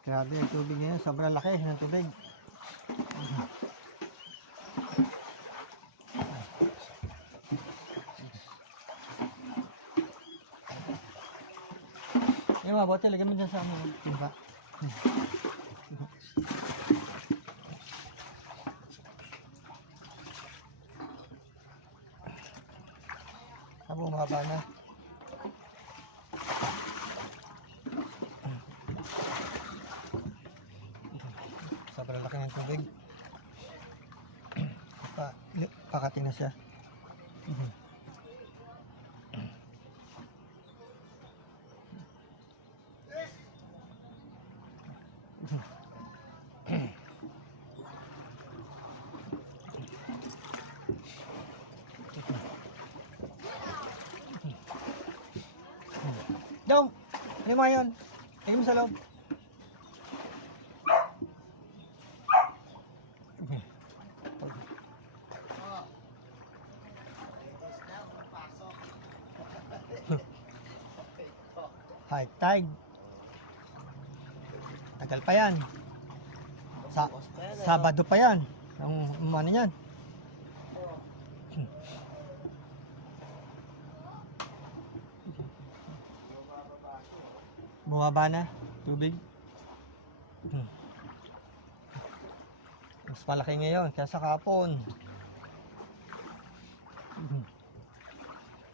Grabe yung tubig ngayon. Sobrang laki ng tubig. Yung mga bote, lagyan mo dyan sa ano. Timba. Bumaba na. Sobrang laki ng tubig. Pakati na siya. Dong, ano mo yun? Lagay mo sa loob. High tide. Tagal pa yan. Sabado pa yan. Ang ano yan. Bumaba na tubig. Mas malaki ngayon kaysa kahapon.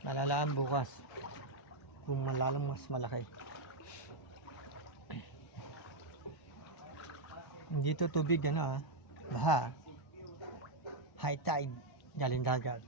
Malalaan bukas kung malalang mas malaki. Dito tubig ano baha. High tide, galing dagat.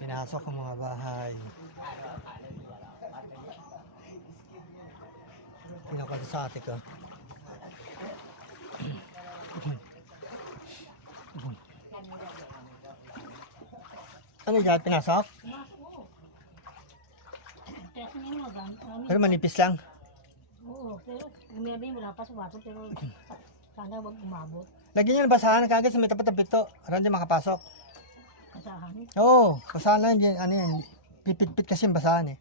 Pinasok ang mga bahay. Pinakal sa atik ko. Ano yan? Pinasok? Pero manipis lang. Oo, pero gumabi wala pa sa bato pero sana wag umabot. Lagyan nyo ng basahan kagad sa may tapat ng pito. Aram dyan makapasok. Basahan. Oo, basahan lang dyan. Ano yan? Pipit-pit kasi yung basahan eh.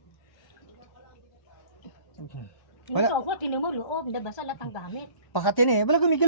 Wala. Ito ako, tinan mo loob, nabasa lahat ang gamit. Pakatin eh. Wala gumigil.